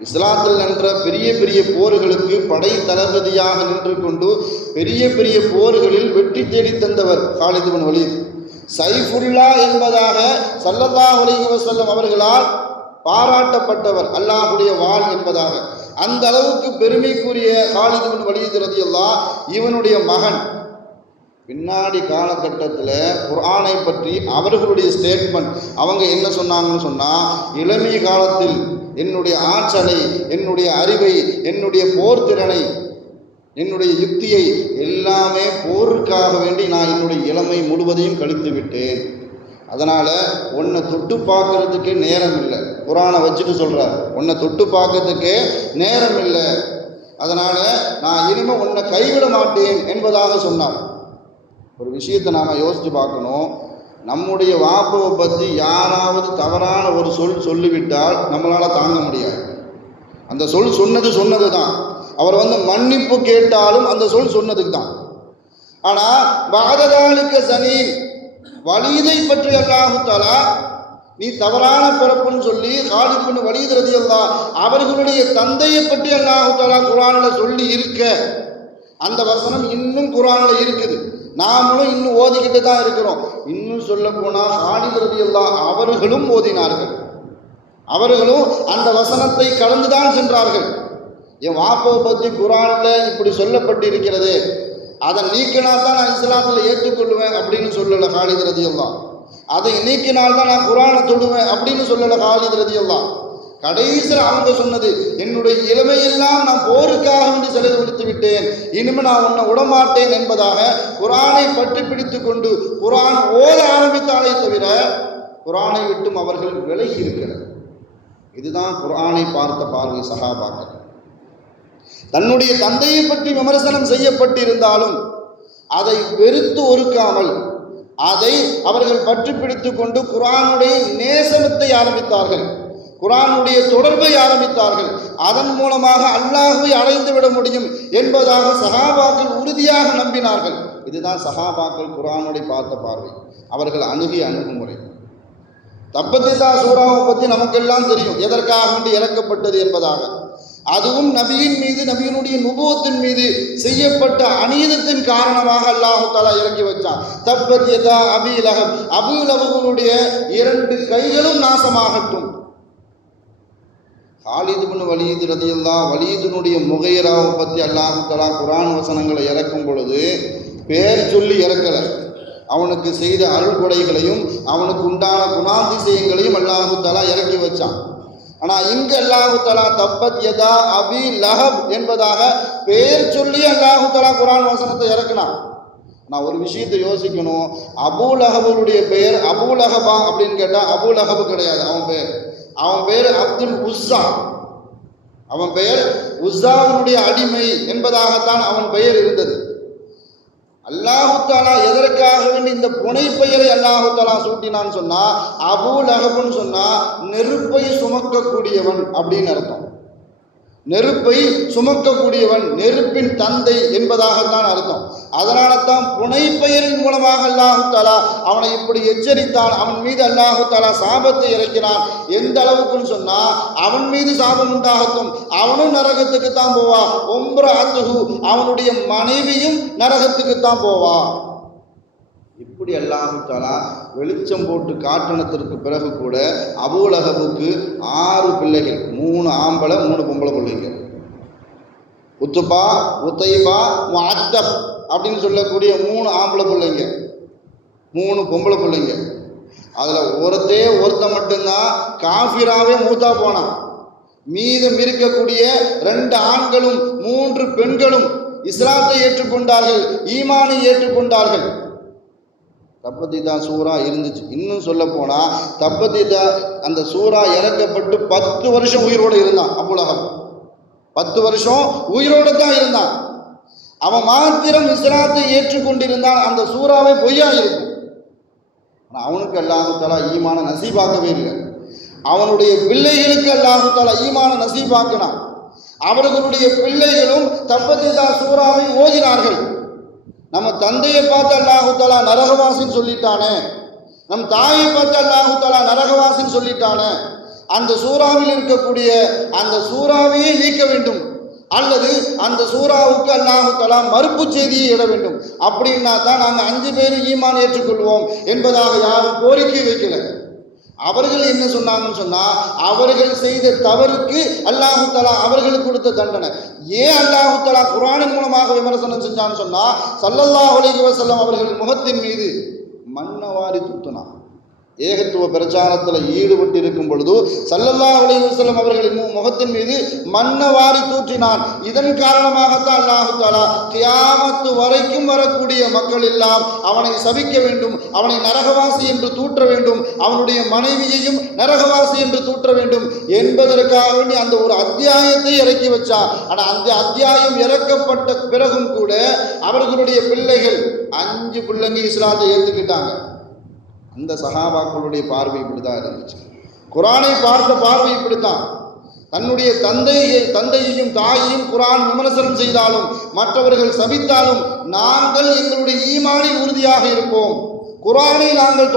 இஸ்லாத்தில் நின்ற பெரிய பெரிய போர்களுக்கு படை தளபதியாக நின்று கொண்டு பெரிய பெரிய போர்களில் வெற்றி தேடி தந்தவர் காலித் இப்னு வலீத். சைஃபுல்லா என்பதாக ஸல்லல்லாஹு அலைஹி வஸல்லம் அவர்களால் பாராட்டப்பட்டவர், அல்லாஹுடைய வாள் என்பதாக. அந்த அளவுக்கு பெருமைக்குரிய காலித் இப்னு வலீத் ரலியல்லாஹ் இவனுடைய மகன் பின்னாடி காலகட்டத்தில் குர்ஆனை பற்றி அவர்களுடைய ஸ்டேட்மெண்ட் அவங்க என்ன சொன்னாங்கன்னு சொன்னால், இளமை காலத்தில் என்னுடைய ஆற்றலை, என்னுடைய அறிவை, என்னுடைய போர் திறனை, என்னுடைய யுக்தியை எல்லாமே போருக்காக வேண்டி நான் என்னுடைய இளமை முழுவதையும் கழித்து விட்டேன். அதனால் உன்னை தொட்டு பார்க்கறதுக்கே நேரம் இல்லை. குர்ஆனை வச்சுட்டு சொல்கிறார், உன்னை தொட்டு பார்க்கறதுக்கே நேரம் இல்லை, அதனால் நான் இனிமேல் உன்னை கைவிட மாட்டேன் என்பதாக சொன்னார். ஒரு விஷயத்தை நாம் யோசித்து பார்க்கணும். நம்முடைய வாப்பவை பற்றி யாராவது தவறான ஒரு சொல்லிவிட்டால் நம்மளால் தாங்க முடியாது. அந்த சொன்னது தான். அவர் மன்னிப்பு கேட்டாலும் அந்த சொன்னதுக்கு தான். ஆனால் பாததாலுக்கு சனீன் வலீதை பற்றி அல்லாஹ் தஆலா நீ தவறான பிறப்புன்னு சொல்லி காலித் இப்னு வலீத் ரலியல்லாஹ் அவர்களுடைய தந்தையை பற்றி அல்லாஹ் தஆலா குர்ஆனில் சொல்லி இருக்க, அந்த வசனம் இன்னும் குர்ஆனில் இருக்குது. நாமளும் இன்னும் ஓதிக்கிட்டு தான் இருக்கிறோம். இன்னும் சொல்ல போனால் காலித் ரலியல்லாஹ் அவர்களும் ஓதினார்கள். அவர்களும் அந்த வசனத்தை கடந்து தான் சென்றார்கள். என் வாப்பாவை பற்றி குர்ஆனில் இப்படி சொல்லப்பட்டிருக்கிறது, அதை நீக்கினா தான் நான் இஸ்லாத்தில் ஏற்றுக்கொள்வேன் அப்படின்னு சொல்லலை காலித் ரலியல்லாஹ். அதை நீக்கினால் தான் நான் குர்ஆனை தொடுவேன் அப்படின்னு சொல்லலை காலித் ரலியல்லாஹ். கடைசியில் அவங்க சொன்னது, என்னுடைய இளமையெல்லாம் நான் போருக்காக வேண்டி செலவழித்து விட்டேன், இனிமேல் நான் உன்னை விடமாட்டேன் என்பதாக குர்ஆனை பற்றி பிடித்து கொண்டு குர்ஆன் ஓத ஆரம்பித்தாலே தவிர குர்ஆனை விட்டும் அவர்கள் விலகி இருக்கிறார். இதுதான் குர்ஆனை பார்த்த பார்வை சஹாபாக்கள். தன்னுடைய தந்தையை பற்றி விமர்சனம் செய்யப்பட்டிருந்தாலும் அதை வெறுத்து ஒருக்காமல் அதை அவர்கள் பற்றி பிடித்து கொண்டு குர்ஆனுடைய நேசனத்தை ஆரம்பித்தார்கள், குர்ஆனுடைய தொடர்பை ஆரம்பித்தார்கள். அதன் மூலமாக அல்லாஹ்வை அடைந்து விட முடியும் என்பதாக சஹாபாக்கள் உறுதியாக நம்பினார்கள். இதுதான் சஹாபாக்கள் குர்ஆனுடைய பார்த்த பார்வை, அவர்கள் அணுகிய அணுகுமுறை. தப்பத்திதா சூராவை பற்றி நமக்கெல்லாம் தெரியும், எதற்காக வேண்டி இறக்கப்பட்டது என்பதாக. அதுவும் நபியின் மீது, நபியினுடைய நுபுவத்தின் மீது செய்யப்பட்ட அநீதத்தின் காரணமாக அல்லாஹ் தஆலா இறக்கி வச்சான். தப்பத் யதா அபீ லஹப், அபூ லஹபுடைய 2 கைகளும் நாசமாகட்டும். காலித் இப்னு வலீத் ரலியல்லாஹ் வலீதினுடைய முகைராவை பற்றி அல்லாஹ் தஆலா குர்ஆன் வசனங்களை இறக்கும் பொழுது பேர் சொல்லி இறக்கலை. அவனுக்கு செய்த அருள் கொடைகளையும் அவனுக்கு உண்டான குணாதிசயங்களையும் அல்லாஹ் தஆலா இறக்கி வச்சான். ஆனால் இங்கு அல்லாஹ் தஆலா தப்பத் யதா அபீ லஹப் என்பதாக பேர் சொல்லி அல்லாஹ் தஆலா குர்ஆன் வசனத்தை இறக்கினான். நான் ஒரு விஷயத்தை யோசிக்கணும். அபூ லஹபுடைய பெயர் அபூ லஹபா அப்படின்னு கேட்டால் அபூ லஹபு கிடையாது. அவன் பேர் அப்துல் உஸ்ஸா. அவன் பெயர் உஸ்ஸாவினுடைய அடிமை என்பதாகத்தான் அவன் பெயர் இருந்தது. அல்லாஹ் தஆலா எதற்காக வேண்டி இந்த புனை பெயரை அல்லாஹ் தஆலா சூட்டினான்னு சொன்னா, அபூ லஹப்னு சொன்னா நெருப்பை சுமக்கக்கூடியவன் அப்படின்னு அர்த்தம். நெருப்பை சுமக்கக்கூடியவன், நெருப்பின் தந்தை என்பதாகத்தான் அர்த்தம். அதனால தான் புனை பெயரின் மூலமாக அல்லாஹ் தஆலா அவனை இப்படி எச்சரித்தான். அவன் மீது அல்லாஹ் தஆலா சாபத்தை இறக்கினான். எந்த அளவுக்குன்னு சொன்னா, அவன் மீது சாபம் உண்டாகட்டும், அவனும் நரகத்துக்கு தான் போவா. அவனுடைய மனைவியும் நரகத்துக்கு தான் போவா. இப்படி அல்லாஹ் தஆலா வெளிச்சம் போட்டு காட்டினத்திற்கு பிறகு கூட அபூ லஹபுக்கு 6 பிள்ளைகள், 3 ஆம்பளை 3 பொம்பளை பிள்ளைங்க. உத்துபா, உத்தைபா, முஅத்தப் அப்படின்னு சொல்லக்கூடிய 3 ஆம்பளை பிள்ளைங்க, 3 பொம்பளை பிள்ளைங்க. அதில் ஒருத்தன் மட்டும்தான் காஃபிராவே மூத்தா போனான். மீதம் இருக்கக்கூடிய 2 ஆண்களும் 3 பெண்களும் இஸ்லாத்தை ஏற்றுக்கொண்டார்கள், ஈமானை ஏற்றுக்கொண்டார்கள். தப்பத்திதா சூரா இருந்துச்சு. இன்னும் சொல்ல போனால் தப்பத்திதா அந்த சூரா இறக்கப்பட்டு 10 வருஷம் உயிரோடு இருந்தான் அபூ லஹப். 10 வருஷம் உயிரோடு தான் இருந்தான். அவன் மாத்திரம் இஸ்லாத்தை ஏற்றுக்கொண்டிருந்தான். அந்த சூறாவை பொய்யா இருக்கும். ஆனால் அவனுக்கு அல்லாஹு தஆலா ஈமான நசீபாக்கவே இல்லை. அவனுடைய பிள்ளைகளுக்கு அல்லாஹு தஆலா ஈமான நசீபாக்கினான். அவர்களுடைய பிள்ளைகளும் தப்பத்தா சூறாவை ஓதினார்கள். நம்ம தந்தையை பார்த்து அல்லாஹு தஆலா நரகவாசின்னு சொல்லிட்டானே, நம் தாயை பார்த்து அல்லாஹு தஆலா நரகவாசின்னு சொல்லிட்டானே, அந்த சூறாவில் இருக்கக்கூடிய அந்த சூறாவையே நீக்க வேண்டும், அல்லது அந்த சூறாவுக்கு அல்லாஹு தஆலா மறுப்பு செய்தியை இட வேண்டும். அப்படின்னா தான் நாங்கள் 5 பேரும் ஈமான் ஏற்றுக்கொள்வோம் என்பதாக யாரும் கோரிக்கை வைக்கல. அவர்கள் என்ன சொன்னாங்கன்னு சொன்னா, அவர்கள் செய்த தவறுக்கு அல்லாஹு தஆலா அவர்களுக்கு கொடுத்த தண்டனை. ஏன் அல்லாஹு தஆலா குர்ஆனின் மூலமாக விமர்சனம் செஞ்சான்னு சொன்னா, ஸல்லல்லாஹு அலைஹி வஸல்லம் அவர்கள் முகத்தின் மீது மண்ணவாரி துத்தினான். ஏகத்துவ பிரச்சாரத்தில் ஈடுபட்டு இருக்கும் பொழுது ஸல்லல்லாஹு அலைஹி வஸல்லம் அவர்களின் முகத்தின் மீது மண்ணவாரி தூற்றினான். இதன் காரணமாகத்தான் அல்லாஹு தஆலா கியாமத்து வரைக்கும் வரக்கூடிய மக்கள் எல்லாம் அவனை சபிக்க வேண்டும், அவனை நரகவாசி என்று தூற்ற வேண்டும், அவனுடைய மனைவியையும் நரகவாசி என்று தூற்ற வேண்டும் என்பதற்காக வேண்டி அந்த ஒரு அத்தியாயத்தை இறக்கி வச்சான். ஆனால் அந்த அத்தியாயம் இறக்கப்பட்ட பிறகும் கூட அவர்களுடைய பிள்ளைகள் 5 பிள்ளைங்க இஸ்லாத்தை ஏற்றுக்கிட்டாங்க. அந்த சஹாபாக்களுடைய பார்வை இப்படிதான் இருந்துச்சு. குர்ஆனை பார்த்த பார்வை இப்படித்தான். தன்னுடைய தந்தையையும் தாயையும் குர்ஆன் விமர்சனம் செய்தாலும் மற்றவர்கள் சபித்தாலும் நாங்கள் எங்களுடைய ஈமானில் உறுதியாக இருப்போம், குர்ஆனை நாங்கள்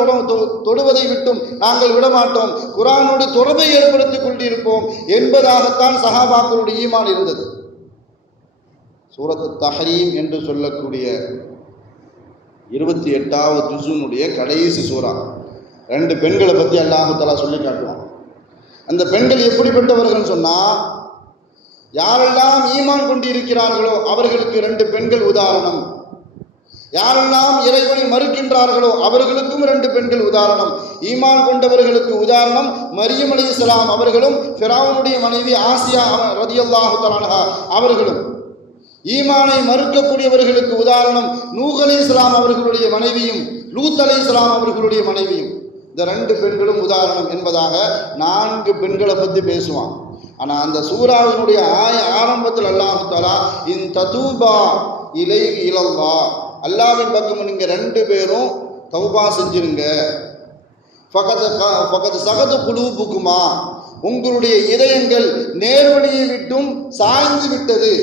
தொடுவதை விட்டும் நாங்கள் விடமாட்டோம், குர்ஆனோடு தொடர்பை ஏற்படுத்திக் கொண்டிருப்போம் என்பதாகத்தான் சஹாபாக்களுடைய ஈமான் இருந்தது. சூரத்து தஹரீம் என்று சொல்லக்கூடிய 28வது ஜுஸுனுடைய கடைசி சூரா 2 பெண்களை பற்றி அல்லாஹு தஆலா சொல்லி காட்டுவான். அந்த பெண்கள் எப்படிப்பட்டவர்கள் சொன்னால், யாரெல்லாம் ஈமான் கொண்டிருக்கிறார்களோ அவர்களுக்கு 2 பெண்கள் உதாரணம், யாரெல்லாம் இறைவனை மறுக்கின்றார்களோ அவர்களுக்கும் 2 பெண்கள் உதாரணம். ஈமான் கொண்டவர்களுக்கு உதாரணம் மரியம் அலைஹிஸ்ஸலாம் அவர்களும் ஃபிரௌனுடைய மனைவி ஆசியா ரலியல்லாஹு தஆலா அன்ஹா அவர்களும். ஈமானை மறுக்கக்கூடியவர்களுக்கு உதாரணம் நூஹ் அலைஹிஸ்ஸலாம் அவர்களுடைய மனைவியும் லூத் அலைஹிஸ்ஸலாம் அவர்களுடைய மனைவியும். இந்த 2 பெண்களும் உதாரணம் என்பதாக 4 பெண்களை பற்றி பேசுவான். ஆனால் அந்த சூராவினுடைய ஆரம்பத்தில் அல்லாஹ் தஆலா இன் ததூபா இலைஹி இலல்லாஹ், அல்லாஹ்வின் பக்கம் நீங்க 2 பேரும் தௌபா செஞ்சிருங்க, ஃபகத் சகது குலூபுக்குமா, உங்களுடைய இதயங்கள் நேர்வழியை விட்டும் சாய்ந்து விட்டது,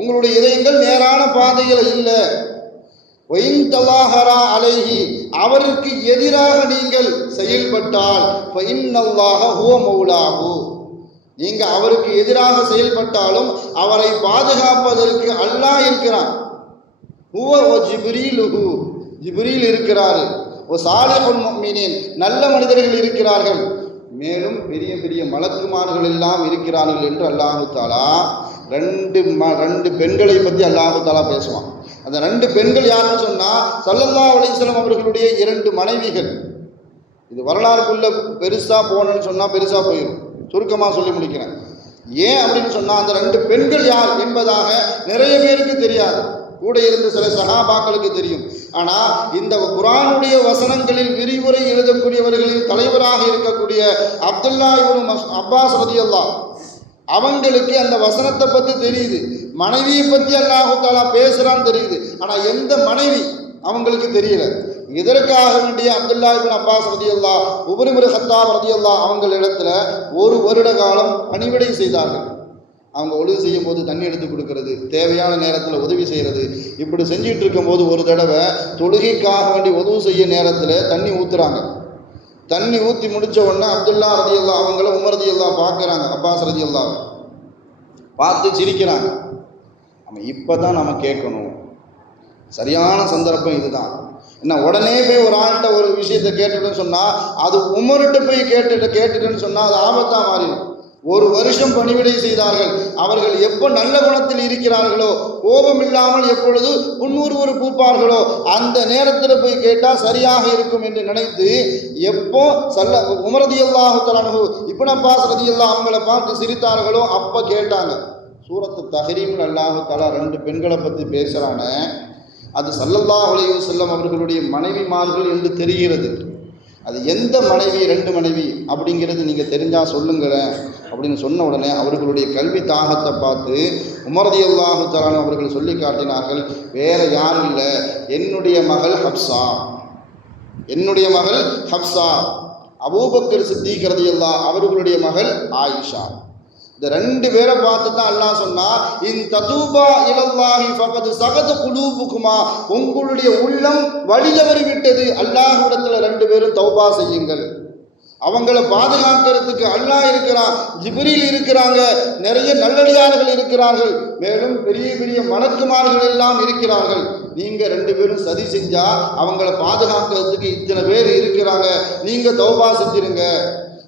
உங்களுடைய இதயங்கள் நேரான பாதையில் இல்லை. ஒயின் தலாஹரா அலைஹி, அவருக்கு எதிராக நீங்கள் செயல்பட்டால் ஃபஇன்னல்லாஹ ஹுவ மௌலாஹு, நீங்க அவருக்கு எதிராக செயல்பட்டாலும் அவரை பாதுகாப்பதற்கு அல்லாஹ் இருக்கிறான். ஹுவ ஜிப்ரீலுஹு, ஜிப்ரீல் இருக்கிறார். சாலிஹுல் முஃமினீன், நல்ல மனிதர்கள் இருக்கிறார்கள். மேலும் பெரிய பெரிய மலக்குமார்கள் எல்லாம் இருக்கிறார்கள் என்று அல்லாஹு தஆலா 2 பெண்களை பற்றி அல்லாஹு தஆலா பேசுவான். அந்த 2 பெண்கள் யாருன்னு சொன்னால் ஸல்லல்லாஹு அலைஹி வஸல்லம் அவர்களுடைய 2 மனைவிகள். இது வரலாறுக்குள்ள பெருசாக போகணுன்னு சொன்னால் பெருசாக போயிடும், சுருக்கமாக சொல்லி முடிக்கிறேன். ஏன் அப்படின்னு சொன்னால் அந்த 2 பெண்கள் யார் என்பதாக நிறைய பேருக்கு தெரியாது, கூட இருந்த சில சஹாபாக்களுக்கு தெரியும். ஆனால் இந்த குர்ஆனுடைய வசனங்களில் விரிவுரை எழுதக்கூடியவர்களின் தலைவராக இருக்கக்கூடிய அப்துல்லா இப்னு அப்பாஸ் ரலியல்லாஹு அவங்களுக்கு அந்த வசனத்தை பற்றி தெரியுது, மனைவியை பற்றி அல்லாஹ் தஆலா பேசுகிறான்னு தெரியுது. ஆனால் எந்த மனைவி அவங்களுக்கு தெரியல. இதற்காக வேண்டிய அப்துல்லா இப்னு அப்பாஸ் ரலியல்லாஹு உமர் இப்னு கத்தாப் ரலியல்லாஹு அவங்களிடத்துல 1 வருட காலம் பணிவிடை செய்தார்கள். அவங்க உதவி செய்யும் போது தண்ணி எடுத்து கொடுக்கறது, தேவையான நேரத்தில் உதவி செய்கிறது, இப்படி செஞ்சிட்டு இருக்கும்போது ஒரு தடவை தொழுகைக்காக வேண்டி உதவி செய்ய நேரத்தில் தண்ணி ஊற்றுறாங்க. தண்ணி ஊற்றி முடித்த உடனே அப்துல்லா ரலியல்லாஹு அவங்கள உமர் ரலியல்லாஹு பார்க்குறாங்க, அப்பாஸ் ரலியல்லாஹு பார்த்து சிரிக்கிறாங்க. நம்ம இப்போ தான் நம்ம கேட்கணும், சரியான சந்தர்ப்பம் இதுதான். என்ன உடனே போய் ஒரு ஆள்கிட்ட ஒரு விஷயத்தை கேட்டுட்டுன்னு சொன்னால், அது உமர்கிட்ட போய் கேட்டுட்டுன்னு சொன்னால் அது ஆபத்தாக மாறிடும். 1 வருஷம் பணிவிடை செய்தார்கள். அவர்கள் எப்போ நல்ல குணத்தில் இருக்கிறார்களோ, கோபம் இல்லாமல் எப்பொழுது புன்முறுவல் பூப்பார்களோ அந்த நேரத்தில் போய் கேட்டால் சரியாக இருக்கும் என்று நினைத்து எப்போ உமர் ரலியல்லாஹு தஆலா அன்ஹு இப்னு அப்பாஸ் ரலியல்லாஹு அவங்கள பார்த்து சிரித்தார்களோ அப்போ கேட்டாங்க. சூரத்து தஹரீமில் அல்லாஹ் தஆலா 2 பெண்களை பற்றி பேசுகிறானே, அது ஸல்லல்லாஹு அலைஹி வஸல்லம் அவர்களுடைய மனைவிமார்கள் என்று தெரிகிறது. அது எந்த மனைவி, 2 மனைவி அப்படிங்கிறது நீங்கள் தெரிஞ்சால் சொல்லுங்களேன் அப்படின்னு சொன்ன உடனே அவர்களுடைய கல்வி தாகத்தை பார்த்து உமர் ரலியல்லாஹு தஆலா அவர்கள் சொல்லி காட்டினார்கள், வேற யாரும் இல்லை, என்னுடைய மகள் ஹப்ஸா, என்னுடைய மகள் ஹப்ஸா, அபூபக்கர் சித்திக் ரலியல்லாஹு அவர்களுடைய மகள் ஆயிஷா. இந்த ரெண்டு பேரை பார்த்து தான் அல்லாஹ் சொன்னா, இன் ததூபா இலல்லாஹி ஃபகத் சகத குலூபுகுமா, உங்களுடைய உள்ளம் வழி தவறி விட்டது, அல்லாஹ்விடத்துல ரெண்டு பேரும் தௌபா செய்யுங்கள். அவங்கள பாதுகாக்கிறதுக்கு அல்லாஹ் இருக்கிறான், ஜிப்ரீல் இருக்கிறாங்க, நிறைய நல்லடியார்கள் இருக்கிறார்கள், மேலும் பெரிய பெரிய மலக்குமார்கள் எல்லாம் இருக்கிறார்கள். நீங்க ரெண்டு பேரும் சதி செஞ்சா அவங்கள பாதுகாக்கிறதுக்கு இத்தனை பேர் இருக்கிறாங்க, நீங்க தௌபா செஞ்சிருங்க.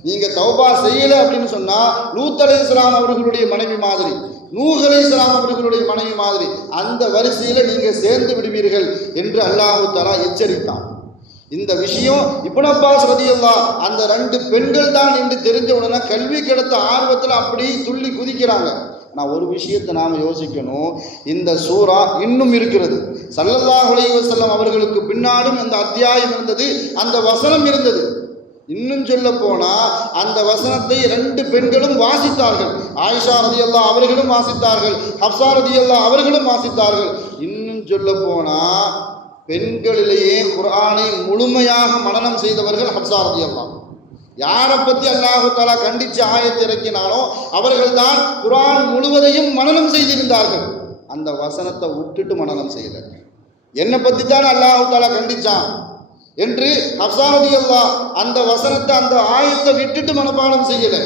நீங்க தௌபா செய்யல அப்படின்னு சொன்னா லூத் அலைஹிஸ்ஸலாம் அவர்களுடைய மனைவி மாதிரி, நூஹ் அலைஹிஸ்ஸலாம் அவர்களுடைய மனைவி மாதிரி அந்த வரிசையில நீங்க சேர்ந்து விடுவீர்கள் என்று அல்லாஹ் தஆலா எச்சரித்தான். இந்த விஷயம் இப்னு அப்பாஸ் ரலியல்லாஹு அந்த ரெண்டு பெண்கள் தான் என்று தெரிஞ்ச உடனே கல்வி கிடைத்த ஆர்வத்தில் அப்படி துள்ளி குதிக்கிறாங்க. நான் ஒரு விஷயத்தை நாம் யோசிக்கணும், இந்த சூரா இன்னும் இருக்கிறது. ஸல்லல்லாஹு அலைஹி வஸல்லம் அவர்களுக்கு பின்னாலும் இந்த அத்தியாயம் இருந்தது, அந்த வசனம் இருந்தது. இன்னும் சொல்ல போனா அந்த வசனத்தை ரெண்டு பெண்களும் வாசித்தார்கள். ஆயிஷா ரலியல்லாஹு அவர்களும் வாசித்தார்கள், ஹப்ஸா ரலியல்லாஹு அவர்களும் வாசித்தார்கள். இன்னும் சொல்ல போனா பெண்களிலேயே குர்ஆனை முழுமையாக மனனம் செய்தவர்கள் ஹப்ஸா ரலியல்லாஹு. யாரை பற்றி அல்லாஹ் தஆலா கண்டித்து ஆயத்தை இறக்கினாலோ அவர்கள் தான் குர்ஆன் முழுவதையும் மனனம் செய்திருந்தார்கள். அந்த வசனத்தை விட்டுட்டு மனனம் செய்யல. என்னை பற்றி தான் அல்லாஹ் தஆலா கண்டிச்சான் என்று ஹப்ஸா ரலியல்லாஹு அந்த வசனத்தை அந்த ஆயத்தை விட்டுட்டு மனப்பாடம் செய்யல.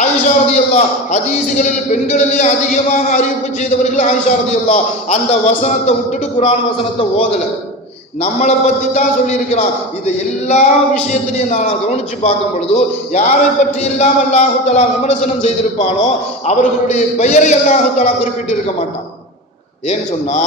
ஆயிஷா ரலியல்லாஹு ஹதீஸ்களில் பெண்களிலே அதிகமாக அறிவிப்பு செய்தவர்கள் ஆயிஷா ரலியல்லாஹு அந்த வசனத்தை விட்டுட்டு குர்ஆன் வசனத்தை ஓதல. நம்மளை பற்றி தான் சொல்லியிருக்கிறான். இது எல்லா விஷயத்திலையும் நான் கவனித்து பார்க்கும் பொழுது யாரை பற்றி எல்லாம் அல்லாஹ் தஆலா விமர்சனம் செய்திருப்பானோ அவர்களுடைய பெயரை அல்லாஹ் தஆலா குறிப்பிட்டு இருக்க மாட்டான். ஏன்னு சொன்னா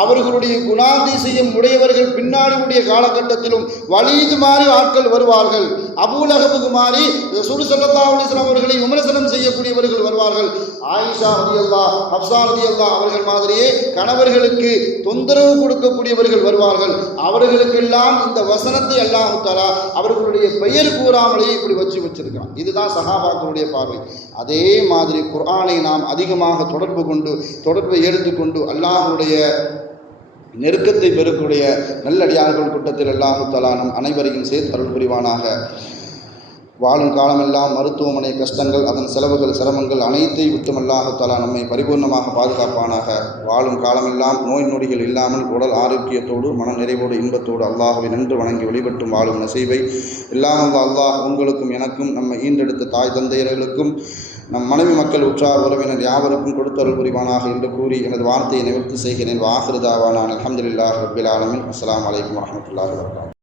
அவர்களுடைய குணாதிசயம் உடையவர்கள் பின்னாடியுடைய காலகட்டத்திலும் வலீது மாதிரி ஆட்கள் வருவார்கள், அபூலஹபுக்கு மாறி ரசூல் ஸல்லல்லாஹு அலைஹி வஸல்லம் அவர்களை விமர்சனம் செய்யக்கூடியவர்கள் வருவார்கள். ஆயிஷா ரலியல்லாஹு ஹப்ஸா ரலியல்லாஹு அவர்கள் மாதிரியே கணவர்களுக்கு தொந்தரவு கொடுக்கக்கூடியவர்கள் வருவார்கள். அவர்களுக்கெல்லாம் இந்த வசனத்தை அல்லாஹ் தஆலா அவர்களுடைய பெயர் கூறாமலே இப்படி வச்சிருக்கிறான். இதுதான் சஹாபாக்களுடைய பார்வை. அதே மாதிரி குர்ஆனை நாம் அதிகமாக தொடர்பை எடுத்துக்கொண்டு அல்லாஹ்வுடைய நெருக்கத்தை பெறக்கூடிய நல்லடியார்கள் கூட்டத்தில் அல்லாஹ் தஆலா நம் அனைவரையும் சேர்த்து அருள் புரிவானாக. வாழும் காலமெல்லாம் மருத்துவமனை கஷ்டங்கள், அதன் செலவுகள், சிரமங்கள் அனைத்தை விட்டும் அல்லாஹ் தஆலா நம்மை பரிபூர்ணமாக பாதுகாப்பானாக. வாழும் காலமெல்லாம் நோய் நொடிகள் இல்லாமல் உடல் ஆரோக்கியத்தோடு மன நிறைவோடு இன்பத்தோடு அல்லாஹ்வை நின்று வணங்கி வழிபட்டும் வாழும் நசீபை எல்லாம் அல்லாஹ் உங்களுக்கும் எனக்கும் நம்ம ஈண்டெடுத்த தாய் தந்தையர்களுக்கும் நம் மனைவி மக்கள் உற்றார் உறவினர் யாவருக்கும் கொடுத்தருள் புரிவானாக என்று கூறி எனது வார்த்தையை நிவர்த்தி செய்கிறேன். வாஹிரு தாவானா அல்ஹம்துலில்லாஹி ரப்பில் ஆலமீன். அஸ்ஸலாமு அலைக்கும் வரஹ்மத்துல்லாஹி வபரகாத்துஹு.